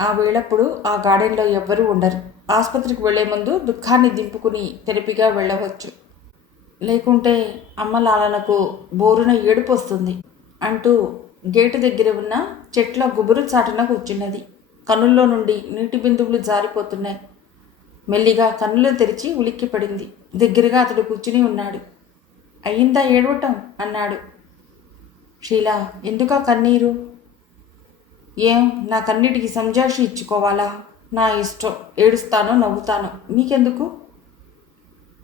ఆ వేళప్పుడు ఆ గార్డెన్లో ఎవ్వరూ ఉండరు. ఆసుపత్రికి వెళ్ళే ముందు దుఃఖాన్ని దింపుకుని తెరపిగా వెళ్ళవచ్చు. లేకుంటే అమ్మ లాలనకు బోరున ఏడుపు వస్తుంది అంటూ గేటు దగ్గర ఉన్న చెట్ల గుబురు చాటున కూర్చున్నది. కన్నుల్లో నుండి నీటి బిందువులు జారిపోతున్నాయి. మెల్లిగా కన్నులు తెరిచి ఉలిక్కి పడింది. దగ్గరగా అతడు కూర్చుని ఉన్నాడు. అయ్యిందా ఏడవటం? అన్నాడు. షీలా ఎందుకా కన్నీరు? ఏం? నాకన్నిటికీ సంజాషి ఇచ్చుకోవాలా? నా ఇష్టం. ఏడుస్తానో నవ్వుతాను. మీకెందుకు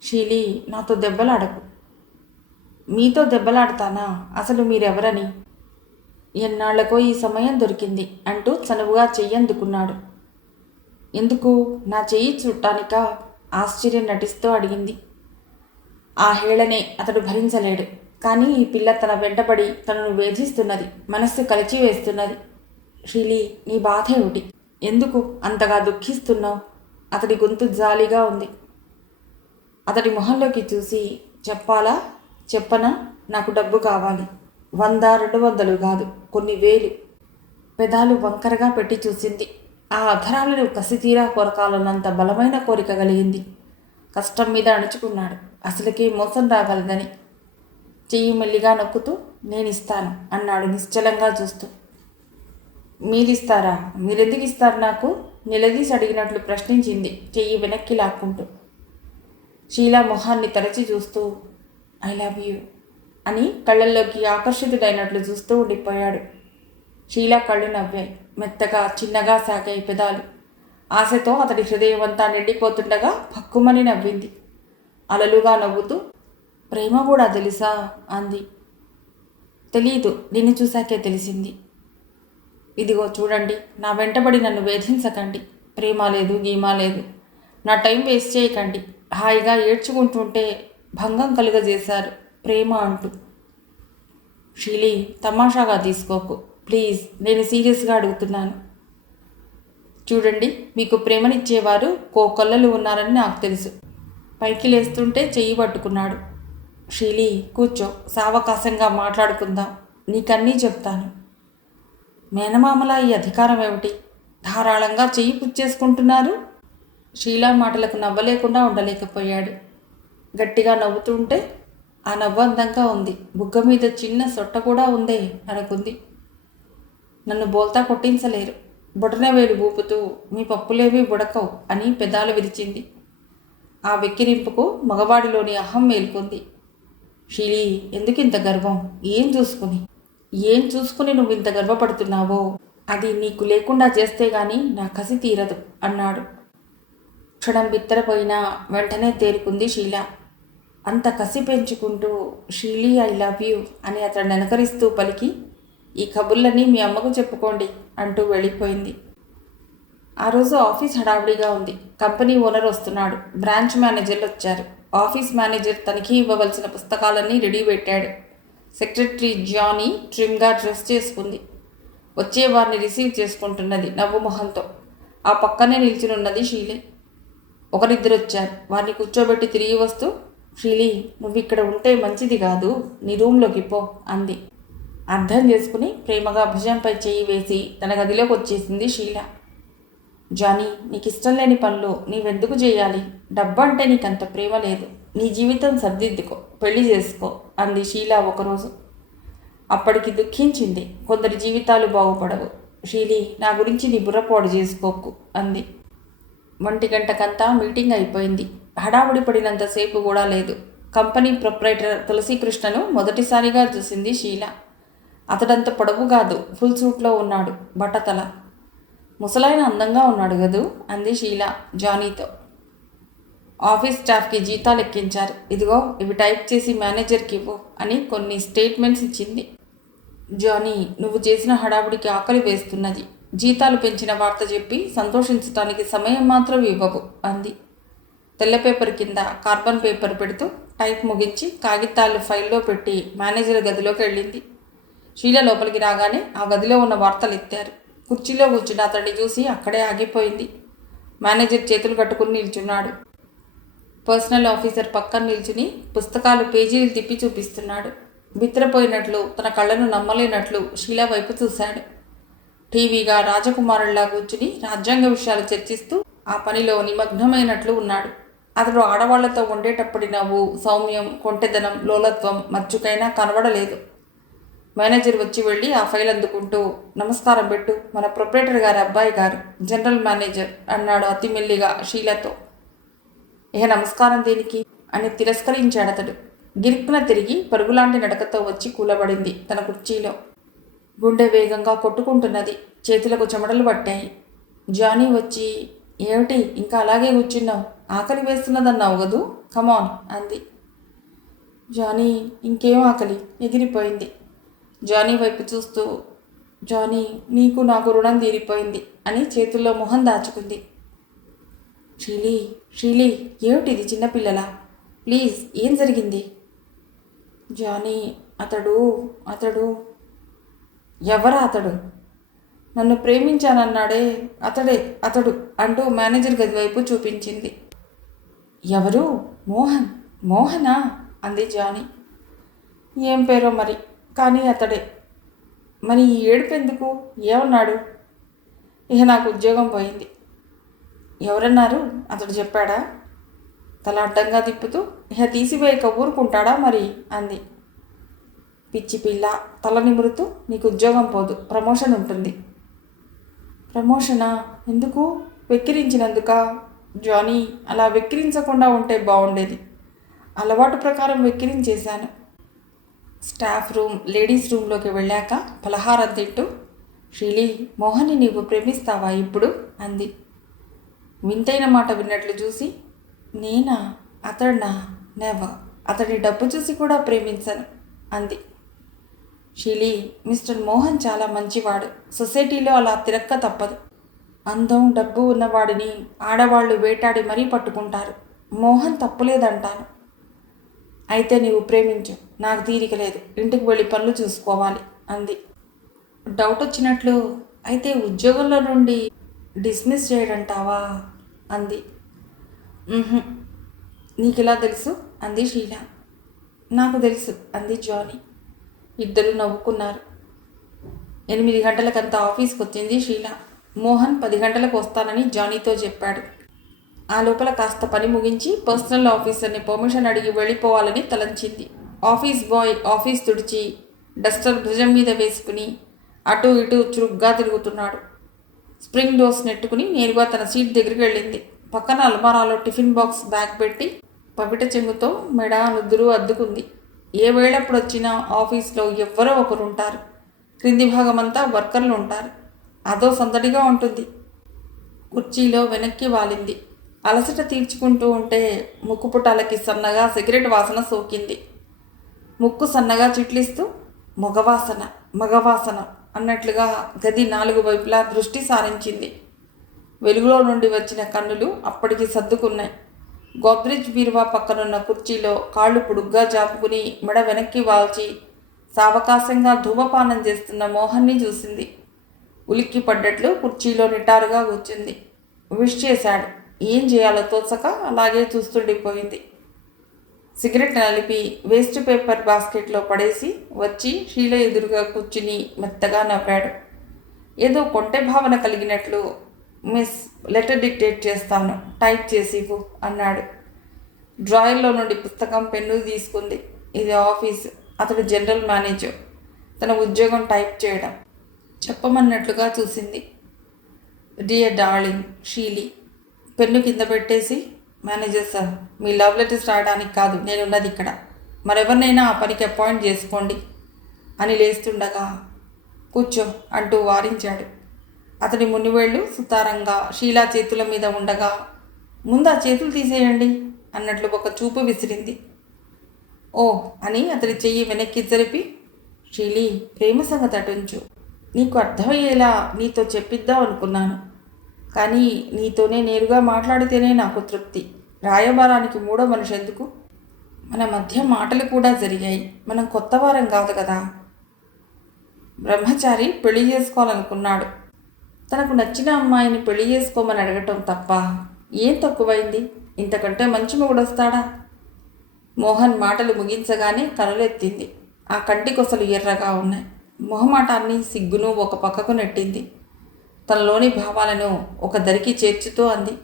షీలి నాతో దెబ్బలాడకు. మీతో దెబ్బలాడతానా? అసలు మీరెవరని? ఎన్నాళ్ళకో ఈ సమయం దొరికింది అంటూ చనువుగా చెయ్యందుకున్నాడు ఎందుకు? నా చెయ్యి చుట్టానిక? ఆశ్చర్యం నటిస్తూ అడిగింది. ఆ హేళనే అతడు భరించలేడు. కానీ ఈ పిల్ల తన వెంటబడి తనను వేధిస్తున్నది. మనస్సు కలిచి వేస్తున్నది షీలి నీ బాధ ఏమిటి? ఎందుకు అంతగా దుఃఖిస్తున్నావు? అతడి గొంతు జాలిగా ఉంది. అతడి మొహంలోకి చూసి చెప్పాలా? చెప్పనా? నాకు డబ్బు కావాలి. వంద రెండు వందలు కాదు కొన్ని వేలు. పెదాలు వంకరగా పెట్టి చూసింది. ఆ అధరాలను కసితీరా కొరకాలన్నంత బలమైన కోరిక కలిగింది. కష్టం మీద అణుచుకున్నాడు. అసలుకి మోసం రాగలదని చెయ్యి మెల్లిగా నొక్కుతూ నేను ఇస్తాను అన్నాడు నిశ్చలంగా చూస్తూ. మీరిస్తారా మీరెందుకు ఇస్తారు నాకు? నిలదీసి అడిగినట్లు ప్రశ్నించింది. చెయ్యి వెనక్కి లాక్కుంటూ. షీలా మొహాన్ని తరచి చూస్తూ ఐ లవ్ యూ అని కళ్ళల్లోకి ఆకర్షితుడైనట్లు చూస్తూ ఉండిపోయాడు. షీలా కళ్ళు నవ్వాయి. మెత్తగా చిన్నగా సాగాయి పెదాలు. ఆశతో అతడి హృదయం అంతా నిండిపోతుండగా పక్కుమని నవ్వింది. అలలుగా నవ్వుతూ ప్రేమ కూడా తెలుసా? అంది. తెలీదు. నిన్ను చూశాకే తెలిసింది. ఇదిగో చూడండి నా వెంటబడి నన్ను వేధించకండి. ప్రేమ లేదు గీమా లేదు. నా టైం వేస్ట్ చేయకండి. హాయిగా ఏడ్చుకుంటుంటే భంగం కలుగజేశారు ప్రేమ అంటూ. షీలి తమాషాగా తీసుకోకు. ప్లీజ్ నేను సీరియస్గా అడుగుతున్నాను. చూడండి మీకు ప్రేమనిచ్చేవారు కోకొల్లలు ఉన్నారని నాకు తెలుసు. పైకి లేస్తుంటే చెయ్యి పట్టుకున్నాడు. షీలి కూర్చో సావకాశంగా మాట్లాడుకుందాం. నీకన్నీ చెప్తాను. మేనమామల ఈ అధికారం ఏమిటి? ధారాళంగా చెయ్యి పుచ్చేసుకుంటున్నారు? షీలా మాటలకు నవ్వలేకుండా ఉండలేకపోయాడు. గట్టిగా నవ్వుతుంటే ఆ నవ్వు అందంగా ఉంది. బుగ్గ మీద చిన్న సొట్ట కూడా ఉందే అనుకుంది. నన్ను బోల్తా కొట్టించలేరు. బొటన వేలు ఊపుతూ మీ పప్పులేవి బుడకవు అని పెదాలు విరిచింది. ఆ వెక్కిరింపుకు మగవాడిలోని అహం మేల్కొంది. షీలి ఎందుకు ఇంత గర్వం? ఏం చూసుకుని? ఏం చూసుకుని నువ్వు ఇంత గర్వపడుతున్నావో? అది నీకు లేకుండా చేస్తే గాని నా కసి తీరదు అన్నాడు. క్షణం బిత్తరపోయినా వెంటనే తేరుకుంది షీల. అంత కసి పెంచుకుంటూ షీలీ ఐ లవ్ యూ అని అతను అనుకరిస్తూ పలికి ఈ కబుర్లన్నీ మీ అమ్మకు చెప్పుకోండి అంటూ వెళ్ళిపోయింది. ఆ రోజు ఆఫీస్ హడావిడిగా ఉంది. కంపెనీ ఓనర్ వస్తున్నాడు. బ్రాంచ్ మేనేజర్లు వచ్చారు. ఆఫీస్ మేనేజర్ తనిఖీ ఇవ్వవలసిన పుస్తకాలన్నీ రెడీ పెట్టాడు. సెక్రటరీ జానీ ట్రిమ్గా డ్రెస్ చేసుకుంది. వచ్చే వారిని రిసీవ్ చేసుకుంటున్నది నవ్వు మొహంతో. ఆ పక్కనే నిల్చునున్నది షీలే. ఒకరిద్దరు వచ్చారు వారిని కూర్చోబెట్టి తిరిగి వస్తూ షీలి నువ్వు ఇక్కడ ఉంటే మంచిది కాదు. నీ రూమ్లోకి పో అంది. అర్థం చేసుకుని ప్రేమగా భుజంపై చేయి వేసి తన గదిలోకి వచ్చేసింది షీల. జానీ నీకు ఇష్టం లేని పనులు నీవెందుకు చేయాలి? డబ్బు అంటే నీకంత ప్రేమ లేదు. నీ జీవితం సర్దిద్దుకో. పెళ్ళి చేసుకో. అంది షీలా ఒకరోజు. అప్పటికి దుఃఖించింది. కొందరి జీవితాలు బాగుపడవు. షీలి నా గురించి నీ బుర్రపోడు చేసుకోకు అంది. ఒంటి గంటకంతా మీటింగ్ అయిపోయింది. హడావుడి పడినంతసేపు కూడా లేదు. కంపెనీ ప్రొపరేటర్ తులసీకృష్ణను మొదటిసారిగా చూసింది షీల. అతడంత పొడవు కాదు ఫుల్ సూట్లో ఉన్నాడు బట్టతల. ముసలాయన అందంగా ఉన్నాడు కదూ అంది షీల జానీతో. ఆఫీస్ స్టాఫ్కి జీతాలు ఎక్కించారు. ఇదిగో ఇవి టైప్ చేసి మేనేజర్కి ఇవ్వు అని కొన్ని స్టేట్మెంట్స్ ఇచ్చింది. జానీ నువ్వు చేసిన హడావుడికి ఆకలి వేస్తున్నది. జీతాలు పెంచిన వార్త చెప్పి సంతోషించడానికి సమయం మాత్రం ఇవ్వవు అంది. తెల్ల పేపర్ కింద కార్బన్ పేపర్ పెడుతూ టైప్ ముగించి కాగితాలు ఫైల్లో పెట్టి మేనేజర్ గదిలోకి వెళ్ళింది. షీల లోపలికి రాగానే ఆ గదిలో ఉన్న వార్తలు ఎత్తారు. కుర్చీలో కూర్చున్న అతన్ని చూసి అక్కడే ఆగిపోయింది. మేనేజర్ చేతులు కట్టుకుని నిల్చున్నాడు. పర్సనల్ ఆఫీసర్ పక్కన నిల్చుని పుస్తకాలు పేజీలు తిప్పి చూపిస్తున్నాడు. బిత్రపోయినట్లు తన కళ్ళను నమ్మలేనట్లు షీలా వైపు చూశాడు. టీవీగా రాజకుమారుల్లా కూర్చుని రాజ్యాంగ విషయాలు చర్చిస్తూ ఆ పనిలో నిమగ్నమైనట్లు ఉన్నాడు. అతడు ఆడవాళ్ళతో ఉండేటప్పటి నవ్వు సౌమ్యం కొంటెదనం లోలత్వం మచ్చుకైనా కనబడలేదు. మేనేజర్ వచ్చి వెళ్ళి ఆ ఫైల్ అందుకుంటూ నమస్కారం పెట్టు మన ప్రొపరేటర్ గారి అబ్బాయి గారు జనరల్ మేనేజర్ అన్నాడు అతి మెల్లిగా షీలతో. ఇహ నమస్కారం దేనికి? అని తిరస్కరించాడు అతడు. గిరుక్కున తిరిగి పరుగులాంటి నడకతో వచ్చి కూలబడింది తన కుర్చీలో. గుండె వేగంగా కొట్టుకుంటున్నది. చేతులకు చెమటలు పట్టాయి. జానీ వచ్చి ఏమిటి ఇంకా అలాగే కూర్చున్నావు? ఆకలి వేస్తున్నదన్నావు కదూ? కమాన్ అంది. జానీ ఇంకేం ఆకలి? ఎగిరిపోయింది. జానీ వైపు చూస్తూ జానీ నీకు నాకు రుణం తీరిపోయింది అని చేతుల్లో మొహం దాచుకుంది. షీలీ షీలీ ఏమిటిది చిన్నపిల్లల ప్లీజ్ ఏం జరిగింది? జానీ అతడు అతడు. ఎవరా అతడు? నన్ను ప్రేమించానన్నాడే అతడే అతడు అంటూ మేనేజర్ గది వైపు చూపించింది. ఎవరు? మోహన్ మోహనా? అంది జానీ. ఏం పేరో మరి కానీ అతడే. మరి ఈ ఏడుపెందుకు ఏమన్నాడు? ఇక నాకు ఉద్యోగం పోయింది. ఎవరన్నారు? అతడు చెప్పాడా? తల అడ్డంగా తిప్పుతూ ఇక తీసివేయక ఊరుకుంటాడా మరి? అంది. పిచ్చి పిల్ల తల నిమురుతూ నీకు ఉద్యోగం పోదు ప్రమోషన్ ఉంటుంది. ప్రమోషనా? ఎందుకు? వెక్కిరించినందుక? జానీ అలా వెక్కిరించకుండా ఉంటే బాగుండేది అలవాటు ప్రకారం వెక్కిరించేశాను. స్టాఫ్ రూమ్ లేడీస్ రూమ్లోకి వెళ్ళాక పలహారం తింటూ షిలీ మోహన్ని నీవు ప్రేమిస్తావా ఇప్పుడు? అంది. వింతైన మాట విన్నట్లు చూసి నేనా? అతడినా నెవ? అతడి డబ్బు చూసి కూడా ప్రేమించను అంది. షీలి మిస్టర్ మోహన్ చాలా మంచివాడు. సొసైటీలో అలా తిరక్క తప్పదు. అందం డబ్బు ఉన్నవాడిని ఆడవాళ్ళు వేటాడి మరీ పట్టుకుంటారు. మోహన్ తప్పులేదంటాను. అయితే నీవు ప్రేమించు నాకు తీరిక లేదు. ఇంటికి వెళ్ళి పనులు చూసుకోవాలి అంది. డౌట్ వచ్చినట్లు అయితే ఉద్యోగంలో నుండి డిస్మిస్ చేయడంటావా? అంది. నీకు నీకెలా తెలుసు? అంది షీల. నాకు తెలుసు అంది జానీ. ఇద్దరు నవ్వుకున్నారు. ఎనిమిది గంటలకంతా ఆఫీస్కి వచ్చింది షీల. మోహన్ పది గంటలకు వస్తానని జానీతో చెప్పాడు. ఆ లోపల కాస్త పని ముగించి పర్సనల్ ఆఫీసర్ని పర్మిషన్ అడిగి వెళ్ళిపోవాలని తలంచింది. ఆఫీస్ బాయ్ ఆఫీస్ తుడిచి డస్టర్ భుజం మీద వేసుకుని అటు ఇటు చురుగ్గా తిరుగుతున్నాడు. స్ప్రింగ్ డోర్స్ నెట్టుకుని నేరుగా తన సీట్ దగ్గరికి వెళ్ళింది. పక్కన అల్మారాలో టిఫిన్ బాక్స్ బ్యాగ్ పెట్టి పవిట చెంగుతో మెడ నుద్దురు అద్దుకుంది. ఏ వేళప్పుడు వచ్చినా ఆఫీస్లో ఎవ్వరో ఒకరు ఉంటారు క్రింది భాగమంతా వర్కర్లు ఉంటారు. అదో సందడిగా ఉంటుంది. కుర్చీలో వెనక్కి వాలింది. అలసట తీర్చుకుంటూ ఉంటే ముక్కు పుటాలకి సన్నగా సిగరెట్ వాసన సోకింది. ముక్కు సన్నగా చిట్లిస్తూ మగవాసన మగవాసన అన్నట్లుగా గది నాలుగు వైపులా దృష్టి సారించింది. వెలుగులో నుండి వచ్చిన కన్నులు అప్పటికి సర్దుకున్నాయి. గోద్రేజ్ బీరువా పక్కనున్న కుర్చీలో కాళ్ళు పొడుగ్గా జాపుకుని మెడ వెనక్కి వాల్చి సావకాశంగా ధూమపానం చేస్తున్న మోహన్ని చూసింది. ఉలిక్కి పడ్డట్లు కుర్చీలో నిటారుగా కూర్చుంది. విష్ చేశాడు. ఏం చేయాలో తోచక అలాగే చూస్తుండిపోయింది. సిగరెట్ నలిపి వేస్ట్ పేపర్ బాస్కెట్లో పడేసి వచ్చి షీల ఎదురుగా కూర్చుని మెత్తగా నవ్వాడు. ఏదో కొంటె భావన కలిగినట్లు మిస్ లెటర్ డిక్టేట్ చేస్తాను టైప్ చేసి ఇవ్వు అన్నాడు. డ్రాయర్లో నుండి పుస్తకం పెన్ను తీసుకుంది. ఇది ఆఫీస్ అతడు జనరల్ మేనేజర్ తన ఉద్యోగం టైప్ చేయడం. చెప్పమన్నట్లుగా చూసింది. డియర్ డార్లింగ్ షీలి పెన్ను కింద పెట్టేసి మేనేజర్ సార్ మీ లవ్ లెటర్స్ రాయడానికి కాదు నేనున్నది ఇక్కడ. మరెవరినైనా ఆ పనికి అపాయింట్ చేసుకోండి అని లేస్తుండగా కూర్చో అంటూ వారించాడు. అతని మునివేళ్ళు సుతారంగా షీలా చేతుల మీద ఉండగా ముందు ఆ చేతులు తీసేయండి అన్నట్లు ఒక చూపు విసిరింది. ఓ అని అతడి చెయ్యి వెనక్కి జరిపి షీలి ప్రేమ సంగతి అటుంచు. నీకు అర్థమయ్యేలా నీతో చెప్పిద్దాం అనుకున్నాను. కానీ నీతోనే నేరుగా మాట్లాడితేనే నాకు తృప్తి. రాయబారానికి మూడో మనిషి ఎందుకు? మన మధ్య మాటలు కూడా జరిగాయి. మనం కొత్త వారం కాదు కదా? బ్రహ్మచారి పెళ్ళి చేసుకోవాలనుకున్నాడు. తనకు నచ్చిన అమ్మాయిని పెళ్ళి చేసుకోమని అడగటం తప్ప ఏం తక్కువైంది? ఇంతకంటే మంచి మొగుడొస్తాడా? మోహన్ మాటలు ముగించగానే కనులెత్తింది. ఆ కంటి కొసలు ఎర్రగా ఉన్నాయి. మొహమాటాన్ని సిగ్గును ఒక పక్కకు నెట్టింది. తనలోని భావాలను ఒక దరికి చేర్చుతూ అంది.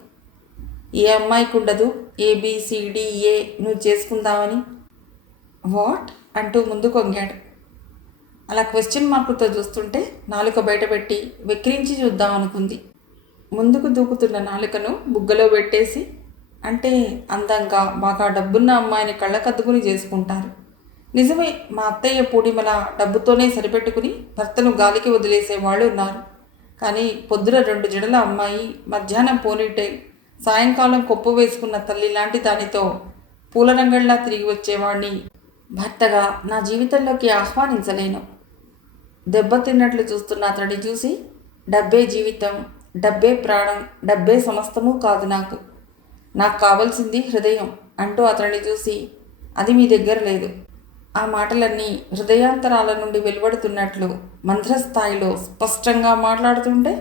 ఏ అమ్మాయికి ఉండదు ఏబిసిడిఏ నువ్వు చేసుకుందామని? వాట్? అంటూ ముందు కొంగాడు. అలా క్వశ్చన్ మార్కుతో చూస్తుంటే నాలుక బయటపెట్టి వెక్కిరించి చూద్దాం అనుకుంది ముందుకు దూకుతున్న నాలుకను బుగ్గలో పెట్టేసి అంటే అందంగా బాగా డబ్బున్న అమ్మాయిని కళ్ళకద్దుకుని చేసుకుంటారు. నిజమే మా అత్తయ్య పూడిమల డబ్బుతోనే సరిపెట్టుకుని భర్తను గాలికి వదిలేసే వాళ్ళు ఉన్నారు కానీ పొద్దున రెండు జడల అమ్మాయి మధ్యాహ్నం పోనీటే సాయంకాలం కొప్పు వేసుకున్న తల్లి లాంటి దానితో పూలరంగళ్ళలా తిరిగి వచ్చేవాడిని భర్తగా నా జీవితంలోకి ఆహ్వానించలేను. దెబ్బతిన్నట్లు చూస్తున్న అతడిని చూసి డబ్బే జీవితం డబ్బే ప్రాణం డబ్బే సమస్తము కాదు నాకు. నాకు కావలసింది హృదయం అంటూ అతడిని చూసి అది మీ దగ్గర లేదు. ఆ మాటలన్నీ హృదయాంతరాల నుండి వెలువడుతున్నట్లు మంత్రస్థాయిలో స్పష్టంగా మాట్లాడుతుంటే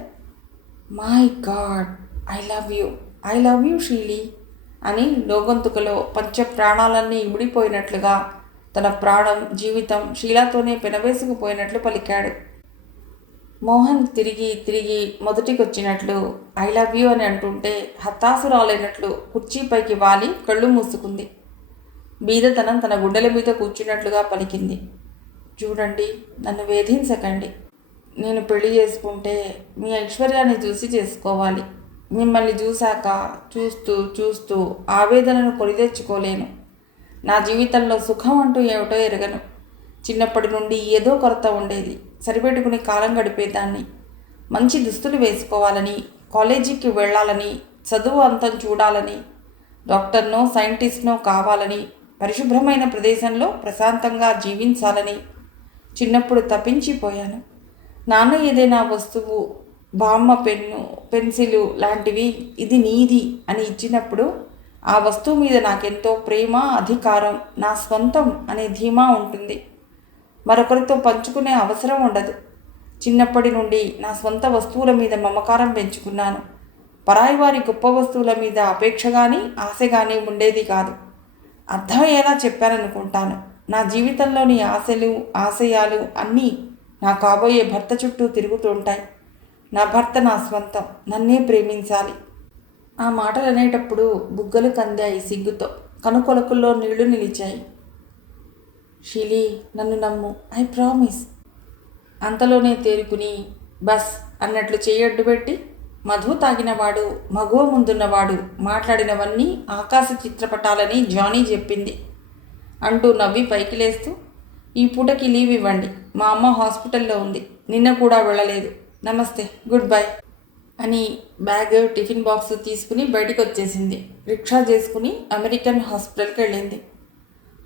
my god I love you I love you Sheeli అని లోగొంతుకలో పంచ ప్రాణాలన్నీ ఇమిడిపోయినట్లుగా తన ప్రాణం జీవితం షీలాతోనే పెనవేసుకుపోయినట్లు పలికాడు. మోహన్ తిరిగి తిరిగి మొదటికొచ్చినట్లు ఐ లవ్ యూ అని అంటుంటే హతాసురాలైనట్లు కుర్చీపైకి వాలి కళ్ళు మూసుకుంది. బీదతనం తన గుండెల మీద కూర్చున్నట్లుగా పలికింది. చూడండి నన్ను వేధించకండి. నేను పెళ్ళి చేసుకుంటే మీ ఐశ్వర్యాన్ని చూసి చేసుకోవాలి. మిమ్మల్ని చూశాక చూస్తూ చూస్తూ ఆవేదనను కొనిదెచ్చుకోలేను నా జీవితంలో సుఖం అంటూ ఏమిటో ఎరగను. చిన్నప్పటి నుండి ఏదో కొరత ఉండేది. సరిపెట్టుకుని కాలం గడిపేదాన్ని. మంచి దుస్తులు వేసుకోవాలని కాలేజీకి వెళ్ళాలని చదువు అంతం చూడాలని డాక్టర్నో సైంటిస్ట్నో కావాలని పరిశుభ్రమైన ప్రదేశంలో ప్రశాంతంగా జీవించాలని చిన్నప్పుడు తప్పించిపోయాను. నాన్న ఏదైనా వస్తువు బామ్మ పెన్ను పెన్సిలు లాంటివి ఇది నీది అని ఇచ్చినప్పుడు ఆ వస్తువు మీద నాకెంతో ప్రేమ అధికారం నా స్వంతం అనే ధీమా ఉంటుంది. మరొకరితో పంచుకునే అవసరం ఉండదు. చిన్నప్పటి నుండి నా సొంత వస్తువుల మీద మమకారం పెంచుకున్నాను. పరాయి వారి గొప్ప వస్తువుల మీద అపేక్ష కానీ ఆశ కానీ ఉండేది కాదు. అర్థమయ్యేలా చెప్పాననుకుంటాను నా జీవితంలోని ఆశలు ఆశయాలు అన్నీ నా కాబోయే భర్త చుట్టూ తిరుగుతుంటాయి. నా భర్త నా స్వంతం నన్నే ప్రేమించాలి. ఆ మాటలు అనేటప్పుడు బుగ్గలు కందాయి సిగ్గుతో కనుకొలకుల్లో నీళ్ళు నిలిచాయి. షిలీ నన్ను నమ్ము ఐ ప్రామిస్. అంతలోనే తేరుకుని బస్ అన్నట్లు చేయొడ్డు పెట్టి మధు తాగినవాడు మగువ ముందున్నవాడు మాట్లాడినవన్నీ ఆకాశ చిత్రపటాలని జానీ చెప్పింది. అంటూ నవ్వి పైకి లేస్తూ ఈ పూటకి లీవ్ ఇవ్వండి. మా అమ్మ హాస్పిటల్లో ఉంది. నిన్న కూడా వెళ్ళలేదు. నమస్తే గుడ్ బై అని బ్యాగ్ టిఫిన్ బాక్స్ తీసుకుని బయటికి వచ్చేసింది రిక్షా చేసుకుని అమెరికన్ హాస్పిటల్కి వెళ్ళింది.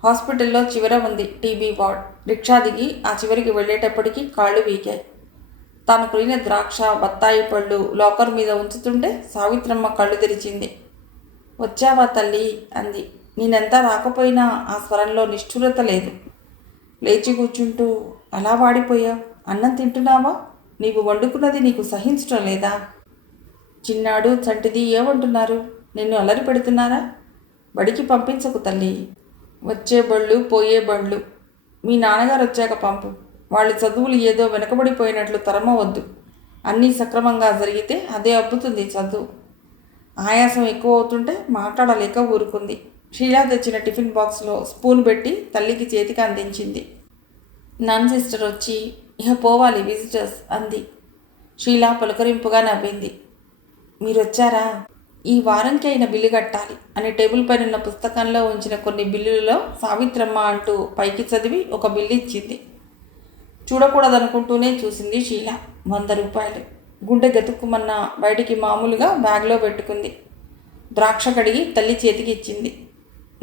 హాస్పిటల్లో చివర ఉంది టీబీ వార్డ్. రిక్షా దిగి ఆ చివరికి వెళ్ళేటప్పటికి కాళ్ళు వీకాయి. తాను కొనిన ద్రాక్ష బత్తాయి పళ్ళు లోకర్ మీద ఉంచుతుంటే సావిత్రమ్మ కళ్ళు తెరిచింది. వచ్చావా తల్లి అంది. నేనెంత రాకపోయినా ఆ స్వరంలో నిష్ఠురత లేదు. లేచి కూర్చుంటూ అలా వాడిపోయావు అన్నం తింటున్నావా? నీవు వండుకున్నది నీకు సహించటం లేదా? చిన్నాడు చంటిది ఏమంటున్నారు? నిన్ను అలరి పెడుతున్నారా? బడికి పంపించకు తల్లి. వచ్చే బళ్ళు పోయే బండ్లు మీ నాన్నగారు వచ్చాక పంపు. వాళ్ళ చదువులు ఏదో వెనకబడిపోయినట్లు తరమవద్దు. అన్నీ సక్రమంగా జరిగితే అదే అబ్బుతుంది చదువు. ఆయాసం ఎక్కువ అవుతుంటే మాట్లాడలేక ఊరుకుంది. షీలా తెచ్చిన టిఫిన్ బాక్స్లో స్పూన్ పెట్టి తల్లికి చేతికి అందించింది. నన్ సిస్టర్ వచ్చి ఇహ పోవాలి విజిటర్స్ అంది. షీలా పులకరింపుగా నవ్వింది. మీరొచ్చారా? ఈ వారంకి అయిన బిల్లు కట్టాలి అని టేబుల్ పైన ఉన్న పుస్తకంలో ఉంచిన కొన్ని బిల్లులలో సావిత్రమ్మ అంటూ పైకి చదివి ఒక బిల్లు ఇచ్చింది. చూడకూడదనుకుంటూనే చూసింది షీల. వంద రూపాయలు. గుండె గతుక్కుమన్న బయటికి మామూలుగా బ్యాగ్లో పెట్టుకుంది. ద్రాక్ష కడిగి తల్లి చేతికి ఇచ్చింది.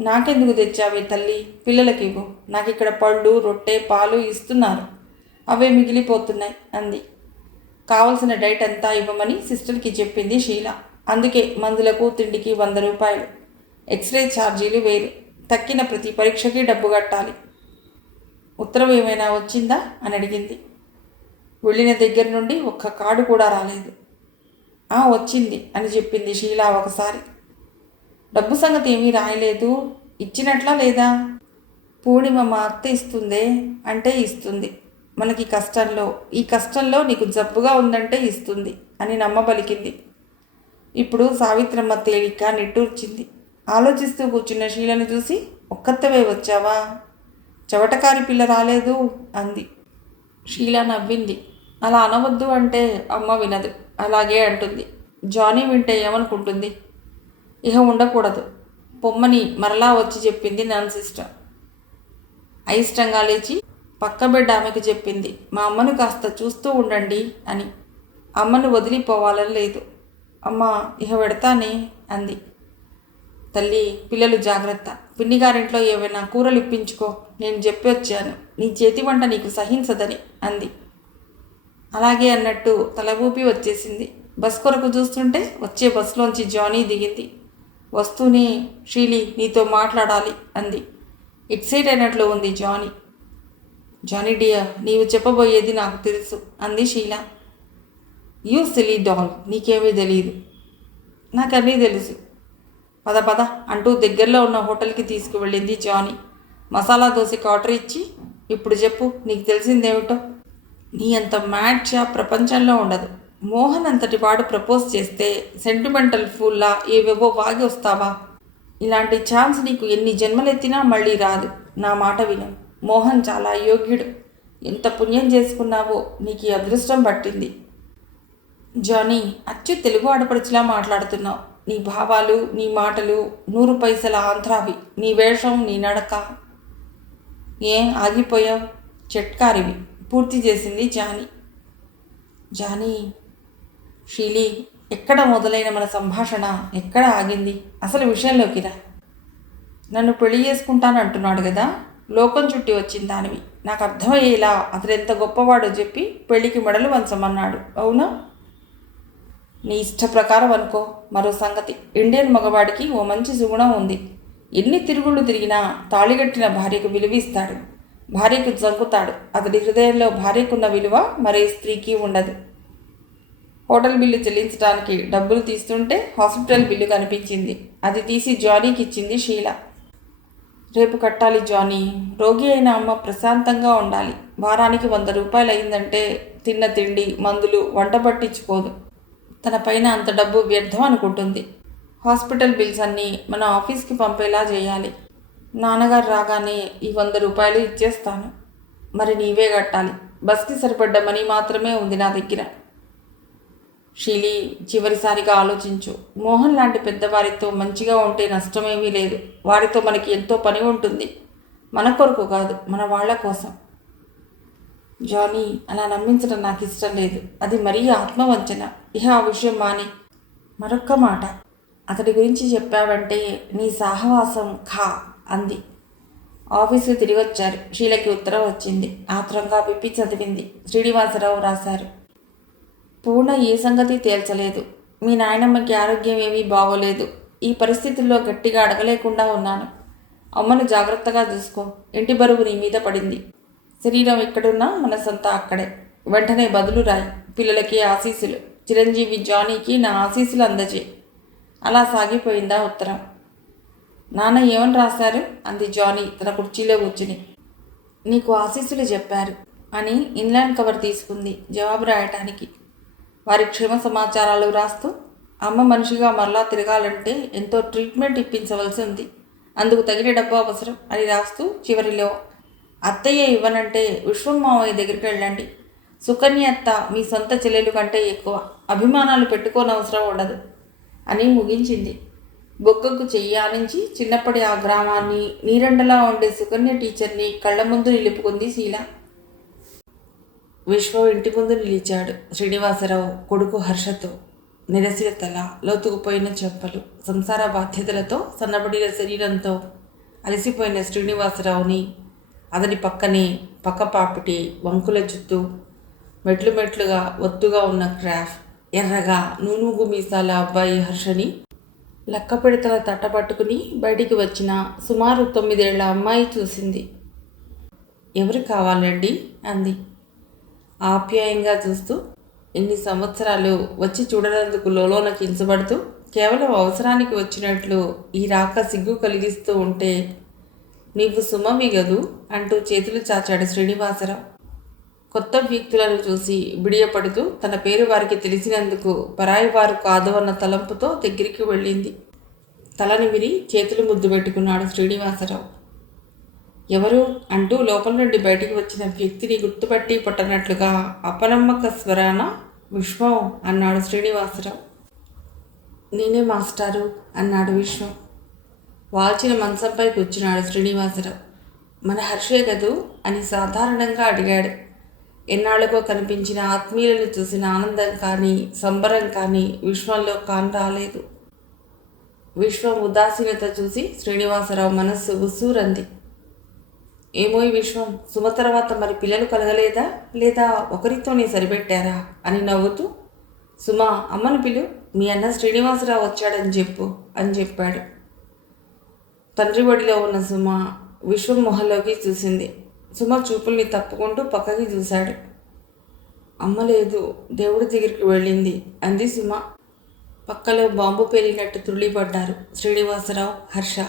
నాకెందుకు తెచ్చావే తల్లి? పిల్లలకి ఇవ్వు నాకు ఇక్కడ పళ్ళు రొట్టె పాలు ఇస్తున్నారు. అవే మిగిలిపోతున్నాయి అంది. కావలసిన డైట్ అంతా ఇవ్వమని సిస్టర్కి చెప్పింది షీల. అందుకే మందులకు తిండికి వంద రూపాయలు. ఎక్స్రే ఛార్జీలు వేరు. తక్కిన ప్రతి పరీక్షకి డబ్బు కట్టాలి. ఉత్తరం ఏమైనా వచ్చిందా? అని అడిగింది. వెళ్ళిన దగ్గర నుండి ఒక్క కార్డు కూడా రాలేదు. ఆ వచ్చింది అని చెప్పింది షీలా ఒకసారి. డబ్బు సంగతి ఏమీ రాయలేదు. ఇచ్చినట్లా లేదా? పూర్ణిమ మా అత్త ఇస్తుందే అంటే ఇస్తుంది. మనకి కష్టంలో ఈ కష్టంలో నీకు జబ్బుగా ఉందంటే ఇస్తుంది అని నమ్మబలికింది. ఇప్పుడు సావిత్రమ్మ తేలిక నిట్టూర్చింది. ఆలోచిస్తూ కూర్చున్న శీలను చూసి ఒక్కత్తవే వచ్చావా? చెవటకారి పిల్ల రాలేదు అంది. షీల నవ్వింది. అలా అనవద్దు అంటే అమ్మ వినదు. అలాగే అంటుంది. జానీ వింటే ఏమనుకుంటుంది? ఇహ ఉండకూడదు. పొమ్మని మరలా వచ్చి చెప్పింది నన్ సిస్టర్ అయిష్టంగా లేచి పక్క బిడ్డ ఆమెకు చెప్పింది. మా అమ్మను కాస్త చూస్తూ ఉండండి అని. అమ్మను వదిలిపోవాలని లేదు. అమ్మ ఇహ పెడతానే అంది. తల్లి పిల్లలు జాగ్రత్త. పిన్ని గారింట్లో ఏవైనా కూరలు ఇప్పించుకో నేను చెప్పి వచ్చాను. నీ చేతి వంట నీకు సహించదని అంది. అలాగే అన్నట్టు తల ఊపి వచ్చేసింది. బస్ కొరకు చూస్తుంటే వచ్చే బస్సులోంచి జానీ దిగింది. వస్తూనే షీలి నీతో మాట్లాడాలి అంది. ఎక్సైట్ అయినట్లు ఉంది జానీ. జానీ డియా నీవు చెప్పబోయేది నాకు తెలుసు అంది షీలా. యూ సిలీ డాల్ నీకేమీ తెలియదు నాకన్నీ తెలుసు. పద పద అంటూ దగ్గరలో ఉన్న హోటల్కి తీసుకువెళ్ళింది జానీ. మసాలా దోశకి ఆర్డర్ ఇచ్చి ఇప్పుడు చెప్పు నీకు తెలిసిందేమిటో నీ అంత మ్యాడ్ షాప్ ప్రపంచంలో ఉండదు. మోహన్ అంతటి వాడు ప్రపోజ్ చేస్తే సెంటిమెంటల్ ఫూల్లా ఏవేవో వాగి వస్తావా? ఇలాంటి ఛాన్స్ నీకు ఎన్ని జన్మలెత్తినా మళ్ళీ రాదు. నా మాట విను. మోహన్ చాలా యోగ్యుడు. ఎంత పుణ్యం చేసుకున్నావో నీకు ఈ అదృష్టం పట్టింది. జానీ అచ్చు తెలుగు ఆడపడుచులా మాట్లాడుతున్నావు. నీ భావాలు నీ మాటలు నూరు పైసల ఆంధ్రావి. నీ వేషం నీ నడక. ఏం ఆగిపోయావు చెట్కారివి. పూర్తి చేసింది జానీ. జానీ షీలి ఎక్కడ మొదలైన మన సంభాషణ? ఎక్కడ ఆగింది? అసలు విషయంలోకి రా. నన్ను పెళ్ళి చేసుకుంటాను అంటున్నాడు కదా లోకం చుట్టి వచ్చిన దానివి. నాకు అర్థమయ్యేలా అతను ఎంత గొప్పవాడో చెప్పి పెళ్ళికి మెడలు వంచమన్నాడు. అవునా? నీ ఇష్ట ప్రకారం అనుకో. మరో సంగతి. ఇండియన్ మగవాడికి ఓ మంచి సుగుణం ఉంది. ఎన్ని తిరుగుళ్ళు తిరిగినా తాళిగట్టిన భార్యకు విలువిస్తాడు. భార్యకు జంకుతాడు. అతడి హృదయంలో భార్యకున్న విలువ మరే స్త్రీకి ఉండదు. హోటల్ బిల్లు చెల్లించడానికి డబ్బులు తీస్తుంటే హాస్పిటల్ బిల్లు కనిపించింది. అది తీసి జానీకి ఇచ్చింది షీల. రేపు కట్టాలి జానీ. రోగి అయిన అమ్మ ప్రశాంతంగా ఉండాలి. వారానికి వంద రూపాయలు అయిందంటే తిన్న తిండి మందులు వంట పట్టించుకోదు. తన పైన అంత డబ్బు వ్యర్థం అనుకుంటుంది. హాస్పిటల్ బిల్స్ అన్నీ మన ఆఫీస్కి పంపేలా చేయాలి. నాన్నగారు రాగానే ఈ వంద రూపాయలు ఇచ్చేస్తాను. మరి నీవే కట్టాలి. బస్కి సరిపడ్డ మనీ మాత్రమే ఉంది నా దగ్గర. షీలి చివరిసారిగా ఆలోచించు. మోహన్ లాంటి పెద్దవారితో మంచిగా ఉంటే నష్టమేమీ లేదు. వారితో మనకి ఎంతో పని ఉంటుంది. మన కొరకు కాదు మన వాళ్ళ కోసం. జానీ అలా నమ్మించడం నాకు ఇష్టం లేదు. అది మరీ ఆత్మవంచన. ఇహ ఆ విషయం మాని మరొక్క మాట. అతడి గురించి చెప్పావంటే నీ సాహవాసం ఖా అంది. ఆఫీసు తిరిగి వచ్చారు షీలకి ఉత్తరం వచ్చింది. ఆత్రంగా పిప్పి చదివింది. శ్రీనివాసరావు రాశారు. పూర్ణ ఏ సంగతి తేల్చలేదు. మీ నాయనమ్మకి ఆరోగ్యం ఏమీ బాగోలేదు. ఈ పరిస్థితుల్లో గట్టిగా అడగలేకుండా ఉన్నాను. అమ్మను జాగ్రత్తగా చూసుకో. ఇంటి బరువు నీ మీద పడింది. శరీరం ఎక్కడున్నా మనసంతా అక్కడే. వెంటనే బదులు రాయి. పిల్లలకి ఆశీస్సులు. చిరంజీవి జానీకి నా ఆశీస్సులు అందజేయి. అలా సాగిపోయిందా ఉత్తరం. నాన్న ఏమని రాశారు? అంది జానీ తన కుర్చీలో కూర్చుని. నీకు ఆశీస్సులు చెప్పారు అని ఇన్లాండ్ కవర్ తీసుకుంది జవాబు రాయటానికి. వారి క్షేమ సమాచారాలు రాస్తూ అమ్మ మనిషిగా మరలా తిరగాలంటే ఎంతో ట్రీట్మెంట్ ఇప్పించవలసి ఉంది. అందుకు తగిన డబ్బు అవసరం అని రాస్తూ చివరిలో అత్తయ్య ఇవ్వనంటే విశ్వం మావయ్య దగ్గరికి వెళ్ళండి. సుకన్య అత్త మీ సొంత చెల్లెలు కంటే ఎక్కువ. అభిమానాలు పెట్టుకోనవసరం ఉండదు. అని ముగించింది. బొక్కకు చెయ్యానించి చిన్నప్పటి ఆ గ్రామాన్ని నీరండలా ఉండే సుకన్య టీచర్ని కళ్ళ ముందు నిలుపుకుంది శీల. విశ్వ ఇంటి ముందు నిలిచాడు శ్రీనివాసరావు కొడుకు హర్షతో. నిరసిన తల లోతుకుపోయిన చెంపలు సంసార బాధ్యతలతో సన్నబడిన శరీరంతో అలసిపోయిన శ్రీనివాసరావుని అతని పక్కనే పక్క పాపిటి వంకుల జుత్తు మెట్లు మెట్లుగా ఒత్తుగా ఉన్న క్రాఫ్ట్ ఎర్రగా నూనూగు మీసాల అబ్బాయి హర్షని లక్క పిడతల తట్టపట్టుకుని బయటికి వచ్చిన సుమారు తొమ్మిదేళ్ళ అమ్మాయి చూసింది. ఎవరు కావాలండి? అంది. ఆప్యాయంగా చూస్తూ ఎన్ని సంవత్సరాలు వచ్చి చూడనందుకు లోలోన కించబడుతూ కేవలం అవసరానికి వచ్చినట్లు ఈ రాక సిగ్గు కలిగిస్తూ ఉంటే నీవు సుమమి గదు? అంటూ చేతులు చాచాడు శ్రీనివాసరావు. కొత్త వ్యక్తులను చూసి బిడియపడుతూ తన పేరు వారికి తెలిసినందుకు పరాయి వారు కాదు అన్న తలంపుతో దగ్గరికి వెళ్ళింది. తల నిమిరి చేతులు ముద్దు పెట్టుకున్నాడు శ్రీనివాసరావు. ఎవరు? అంటూ లోపల నుండి బయటికి వచ్చిన వ్యక్తిని గుర్తుపట్టి పట్టనట్లుగా అపనమ్మక స్వరాన? విశ్వం అన్నాడు శ్రీనివాసరావు. నేనే మాస్టారు అన్నాడు విశ్వం వాల్చిన మంచంపై కూర్చున్నాడు శ్రీనివాసరావు. మన హర్షే కదూ అని సాధారణంగా అడిగాడు. ఎన్నాళ్ళకో కనిపించిన ఆత్మీయులను చూసిన ఆనందం కానీ సంబరం కానీ విశ్వంలో కాని రాలేదు. విశ్వం ఉదాసీనత చూసి శ్రీనివాసరావు మనస్సు ఉసూరంది ఏమో ఈ విశ్వం సుమ తర్వాత మరి పిల్లలు కలగలేదా? లేదా ఒకరితోనే సరిపెట్టారా? అని నవ్వుతూ సుమ అమ్మను పిలు మీ అన్న శ్రీనివాసరావు వచ్చాడని చెప్పు అని చెప్పాడు. తండ్రి ఒడిలో ఉన్న సుమ విశ్వం మొహంలోకి చూసింది. సుమ చూపుల్ని తప్పుకుంటూ పక్కకి చూశాడు. అమ్మ లేదు దేవుడి దగ్గరికి వెళ్ళింది అంది సుమ. పక్కలో బాంబు పేలినట్టు తుళ్ళిపడ్డారు శ్రీనివాసరావు హర్ష.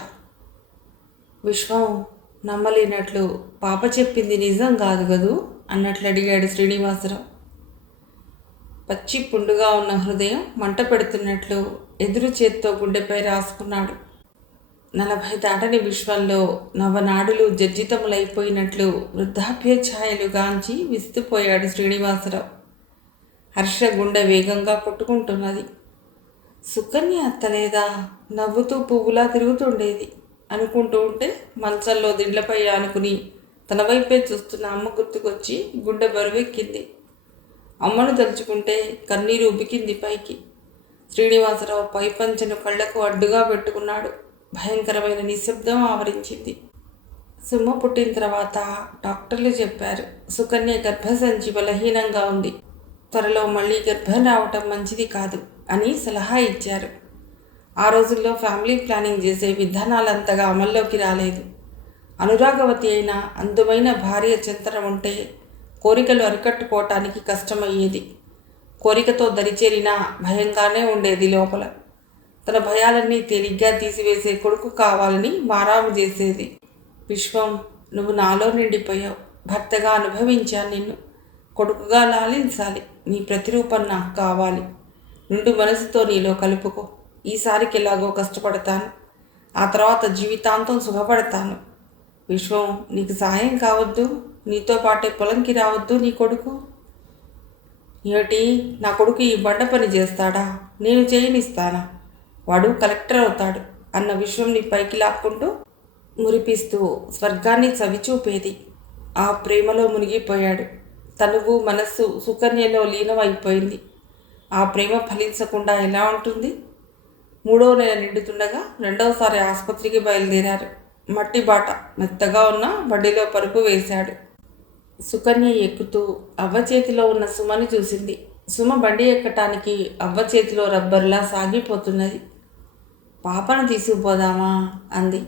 విశ్వం నమ్మలేనట్లు పాప చెప్పింది నిజం కాదు కదూ? అన్నట్లు అడిగాడు శ్రీనివాసరావు. పచ్చి పుండుగా ఉన్న హృదయం మంట పెడుతున్నట్లు ఎదురు చేత్తో గుండెపై రాసుకున్నాడు. నలభై దాటని విశ్వంలో నవనాడులు జర్జితములైపోయినట్లు వృద్ధాప్య ఛాయలు గాంచి విస్తుపోయాడు శ్రీనివాసరావు. హర్ష గుండె వేగంగా కొట్టుకుంటున్నది. సుకన్య అత్తలేదా? నవ్వుతూ పువ్వులా తిరుగుతుండేది. అనుకుంటూ ఉంటే మంచంలో దిండ్లపై ఆనుకుని తన వైపే చూస్తున్న అమ్మ గుర్తుకొచ్చి గుండె బరువెక్కింది. అమ్మను తలుచుకుంటే కన్నీరు ఉబికింది పైకి. శ్రీనివాసరావు పై పంచెను కళ్ళకు అడ్డుగా పెట్టుకున్నాడు. భయంకరమైన నిశ్శబ్దం ఆవరించింది. సుమ పుట్టిన తర్వాత డాక్టర్లు చెప్పారు సుకన్య గర్భసంచి బలహీనంగా ఉంది. త్వరలో మళ్ళీ గర్భం రావటం మంచిది కాదు అని సలహా ఇచ్చారు. ఆ రోజుల్లో ఫ్యామిలీ ప్లానింగ్ చేసే విధానాలంతగా అమల్లోకి రాలేదు. అనురాగవతి అయిన అందమైన భార్య చింతన ఉంటే కోరికలు అరికట్టుకోవటానికి కష్టమయ్యేది. కోరికతో దరిచేరినా భయంగానే ఉండేది లోపల. తన భయాలన్నీ తేలిగ్గా తీసివేసే కొడుకు కావాలని మారాము చేసేది. విశ్వం నువ్వు నాలో నిండిపోయావు. భర్తగా అనుభవించాను నిన్ను. కొడుకుగా లాలించాలి. నీ ప్రతిరూపం నాకు కావాలి. నిండు మనసుతో నీలో కలుపుకో. ఈసారికి ఎలాగో కష్టపడతాను. ఆ తర్వాత జీవితాంతం సుఖపడతాను. విశ్వం నీకు సహాయం కావద్దు. నీతో పాటే పొలంకి రావద్దు నీ కొడుకు. ఏమిటి? నా కొడుకు ఈ బండ పని చేస్తాడా? నేను చేయనిస్తానా? వాడు కలెక్టర్ అవుతాడు అన్న విశ్వంని పైకి లాక్కుంటూ మురిపిస్తూ స్వర్గాన్ని చవిచూపేది. ఆ ప్రేమలో మునిగిపోయాడు. తనువు మనస్సు సుకన్యలో లీనమైపోయింది. ఆ ప్రేమ ఫలించకుండా ఎలా ఉంటుంది? మూడో నెల నిండుతుండగా రెండవసారి ఆసుపత్రికి బయలుదేరారు. మట్టి బాట మెత్తగా ఉన్న బండిలో పరుపు వేశాడు. సుకన్య ఎక్కుతూ అవ్వ చేతిలో ఉన్న సుమని చూసింది. సుమ బండి ఎక్కటానికి అవ్వ చేతిలో రబ్బర్లా సాగిపోతున్నది. పాపను తీసుకుపోదామా? అంది.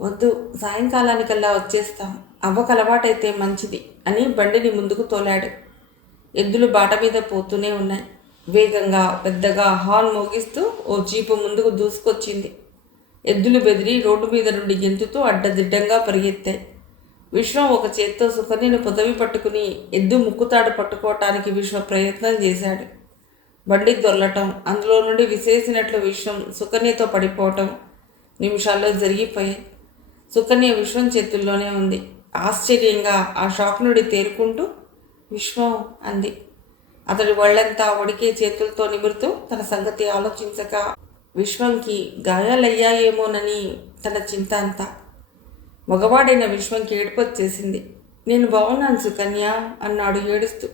వద్దు సాయంకాలానికల్లా వచ్చేస్తాం. అవ్వకు అలవాటైతే మంచిది అని బండిని ముందుకు తోలాడు. ఎద్దులు బాట మీద పోతూనే ఉన్నాయి. వేగంగా పెద్దగా హార్న్ మోగిస్తూ ఓ జీపు ముందుకు దూసుకొచ్చింది. ఎద్దులు బెదిరి రోడ్డు మీద నుండి గెంతుతూ అడ్డదిడ్డంగా పరిగెత్తాయి. విశ్వం ఒక చేత్తో సుకన్యను పొదవి పట్టుకుని ఎద్దు ముక్కుతాడు పట్టుకోవటానికి విశ్వ ప్రయత్నం చేశాడు. బండి దొరలటం అందులో నుండి విసేసినట్లు విషయం సుకన్యతో పడిపోవటం నిమిషాల్లో జరిగిపోయాయి సుకన్య విశ్వం చేతుల్లోనే ఉంది. ఆశ్చర్యంగా ఆ షాక్ నుండి తేరుకుంటూ విశ్వం అంది. అతడి వాళ్ళంతా వడికే చేతులతో నిమురుతూ తన సంగతి ఆలోచించక విశ్వంకి గాయాలయ్యాయేమోనని తన చింత అంతా. మగవాడైన విశ్వంకి ఏడుపొచ్చేసింది నేను బాగున్నాను సుకన్య అన్నాడు ఏడుస్తూ.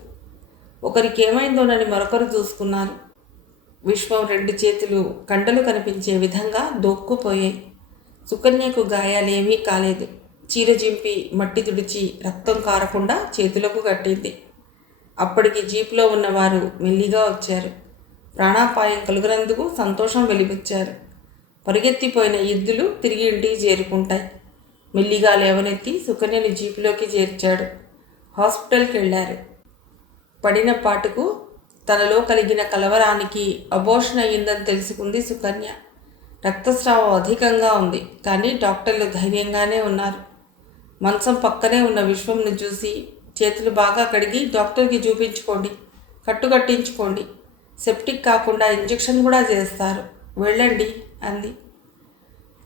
ఒకరికి ఏమైందోనని మరొకరు చూసుకున్నారు. విశ్వం రెండు చేతులు కండలు కనిపించే విధంగా దోక్కుపోయాయి. సుకన్యకు గాయాలేమీ కాలేదు. చీర జింపి మట్టి తుడిచి రక్తం కారకుండా చేతులకు కట్టింది. అప్పటికి జీపులో ఉన్నవారు మెల్లిగా వచ్చారు. ప్రాణాపాయం కలుగునందుకు సంతోషం వెలిబుచ్చారు పరిగెత్తిపోయిన ఎద్దులు తిరిగి ఇంటికి చేరుకుంటాయి. మెల్లిగా లేవనెత్తి సుకన్యని జీపులోకి చేర్చాడు. హాస్పిటల్కి వెళ్ళారు పడిన పాటుకు తనలో కలిగిన కలవరానికి అబోషన్ అయ్యిందని తెలుసుకుంది సుకన్య. రక్తస్రావం అధికంగా ఉంది కానీ డాక్టర్లు ధైర్యంగానే ఉన్నారు. మంచం పక్కనే ఉన్న విశ్వంను చూసి చేతులు బాగా కడిగి డాక్టర్కి చూపించుకోండి కట్టు కట్టించుకోండి సెప్టిక్ కాకుండా ఇంజెక్షన్ కూడా చేస్తారు. వెళ్ళండి అంది.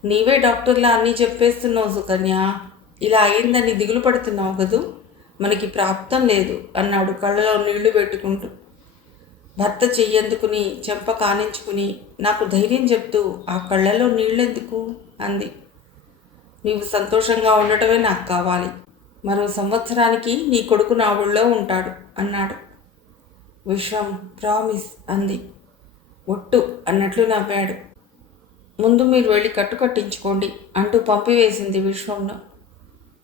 నీవే డాక్టర్లా అన్నీ చెప్పేస్తున్నావు సుకన్య. ఇలా అయిందని దిగులు పడుతున్నావు కదూ? మనకి ప్రాప్తం లేదు అన్నాడు కళ్ళలో నీళ్ళు పెట్టుకుంటూ. భర్త చెయ్యందుకుని చెంప కానించుకుని నాకు ధైర్యం చెప్తూ ఆ కళ్ళలో నీళ్ళెందుకు? అంది. నీవు సంతోషంగా ఉండటమే నాకు కావాలి. మరో సంవత్సరానికి నీ కొడుకు నా ఊళ్ళో ఉంటాడు అన్నాడు. విశ్వం ప్రామిస్ అంది. ఒట్టు అన్నట్లు నవ్వాడు. ముందు మీరు వెళ్ళి కట్టు కట్టించుకోండి అంటూ పంపివేసింది విశ్వంలో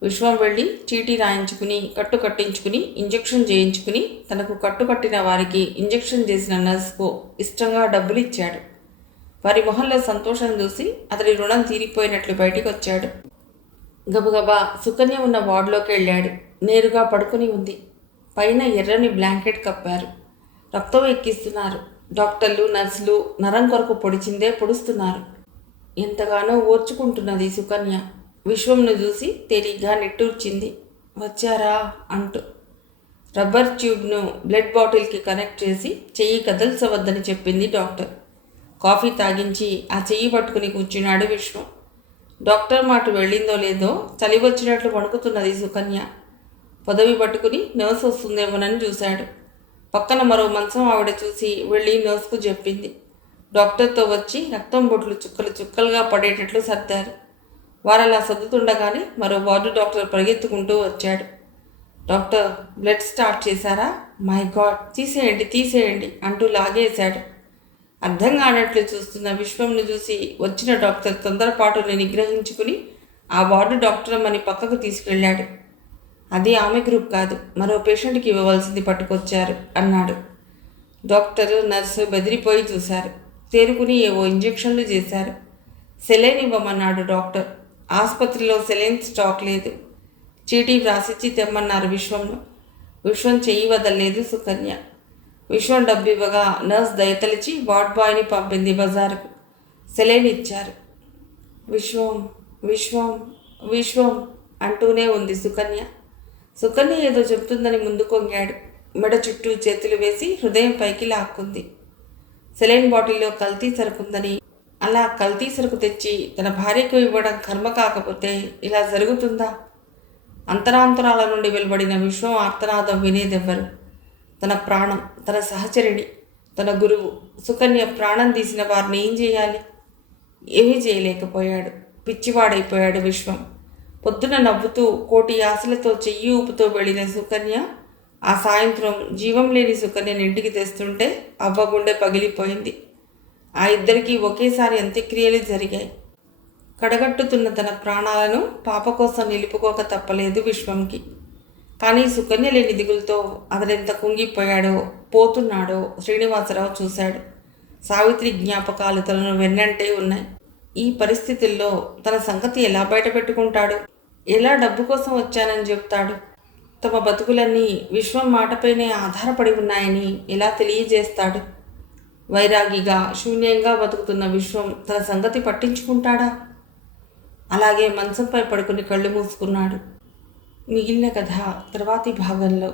విశ్వం వెళ్ళి చీటీ రాయించుకుని కట్టు కట్టించుకుని ఇంజెక్షన్ చేయించుకుని తనకు కట్టు కట్టిన వారికి ఇంజెక్షన్ చేసిన నర్సుకు ఇష్టంగా డబ్బులు ఇచ్చాడు. వారి మొహంలో సంతోషం చూసి అతడి రుణం తీరిపోయినట్లు బయటికి వచ్చాడు. గబగబా సుకన్య ఉన్న వార్డులోకి వెళ్ళాడు. నేరుగా పడుకుని ఉంది. పైన ఎర్రని బ్లాంకెట్ కప్పారు. రక్తం ఎక్కిస్తున్నారు. డాక్టర్లు నర్సులు నరం కొరకు పొడిచిందే పొడుస్తున్నారు. ఎంతగానో ఓర్చుకుంటున్నది సుకన్య. విశ్వంను చూసి తేలిగ్గా నిట్టూర్చింది. వచ్చారా? అంటూ. రబ్బర్ ట్యూబ్ను బ్లడ్ బాటిల్కి కనెక్ట్ చేసి చెయ్యి కదల్చవద్దని చెప్పింది డాక్టర్. కాఫీ తాగించి ఆ చెయ్యి పట్టుకుని కూర్చున్నాడు విశ్వం. డాక్టర్ మాట వెళ్ళిందో లేదో చలి వచ్చినట్లు వణుకుతున్నది సుకన్య. పొదవి పట్టుకుని నర్స్ వస్తుందేమోనని చూశాడు. పక్కన మరో మంచం ఆవిడ చూసి వెళ్ళి నర్స్కు చెప్పింది. డాక్టర్తో వచ్చి రక్తం బొట్లు చుక్కలు చుక్కలుగా పడేటట్లు సర్దారు. వారు అలా సర్దుతుండగానే మరో వార్డు డాక్టర్ పరిగెత్తుకుంటూ వచ్చాడు. డాక్టర్ బ్లడ్ స్టార్ట్ చేశారా? మై గాడ్ తీసేయండి తీసేయండి అంటూ లాగేశాడు. అర్థం కానట్లు చూస్తున్న విశ్వంను చూసి వచ్చిన డాక్టర్ తొందరపాటుని నిగ్రహించుకుని ఆ వార్డు డాక్టర్ అమ్మని పక్కకు తీసుకెళ్ళాడు. అది ఆమె గ్రూప్ కాదు మరో పేషెంట్కి ఇవ్వవలసింది పట్టుకొచ్చారు అన్నాడు. డాక్టర్ నర్సు బెదిరిపోయి చూశారు. తేరుకుని ఏవో ఇంజెక్షన్లు చేశారు. సెలైన్ ఇవ్వమన్నాడు డాక్టర్ ఆసుపత్రిలో సెలైన్ స్టాక్ లేదు. చీటీ వ్రాసిచ్చి తెమ్మన్నారు విశ్వంను విశ్వం చెయ్యి వదలలేదు సుకన్య. విశ్వం డబ్బు ఇవ్వగా నర్స్ దయతలిచి వార్డ్ బాయ్ని పంపింది బజారుకు. సెలైన్ ఇచ్చారు. విశ్వం విశ్వం విశ్వం అంటూనే ఉంది సుకన్య. సుకన్య ఏదో చెప్తుందని ముందు కొంగాడు. మెడ చుట్టూ చేతులు వేసి హృదయం పైకి లాక్కుంది. సెలైన్ బాటిల్లో కల్తీ సరుకుందని అలా కల్తీ సరుకు తెచ్చి తన భార్యకు ఇవ్వడం కర్మ కాకపోతే ఇలా జరుగుతుందా? అంతరాంతరాల నుండి వెలువడిన విశ్వం ఆర్తనాదం వినేదెవ్వరు? తన ప్రాణం తన సహచరిణి తన గురువు సుకన్య ప్రాణం తీసిన వారిని ఏం చేయాలి? ఏమీ చేయలేకపోయాడు. పిచ్చివాడైపోయాడు విశ్వం. పొద్దున నవ్వుతూ కోటి ఆశలతో చెయ్యి ఊపుతో వెళ్ళిన సుకన్య ఆ సాయంత్రం జీవం లేని సుకన్యని ఇంటికి తెస్తుంటే అవ్వ గుండె పగిలిపోయింది. ఆ ఇద్దరికీ ఒకేసారి అంత్యక్రియలు జరిగాయి. కడగట్టుతున్న తన ప్రాణాలను పాప కోసం నిలుపుకోక తప్పలేదు విశ్వంకి. కానీ సుకన్య లేని దిగులతో అతడెంత కుంగిపోయాడో పోతున్నాడో శ్రీనివాసరావు చూశాడు. సావిత్రి జ్ఞాపకాలు తనను వెన్నంటే ఉన్నాయి. ఈ పరిస్థితుల్లో తన సంగతి ఎలా బయటపెట్టుకుంటాడు ఎలా డబ్బు కోసం వచ్చానని చెప్తాడు? తమ బతుకులన్నీ విశ్వం మాటపైనే ఆధారపడి ఉన్నాయని ఎలా తెలియజేస్తాడు? వైరాగిగా శూన్యంగా బతుకుతున్న విశ్వం తన సంగతి పట్టించుకుంటాడా? అలాగే మంచంపై పడుకుని కళ్ళు మూసుకున్నాడు. మిగిలిన కథ తర్వాతి భాగంలో.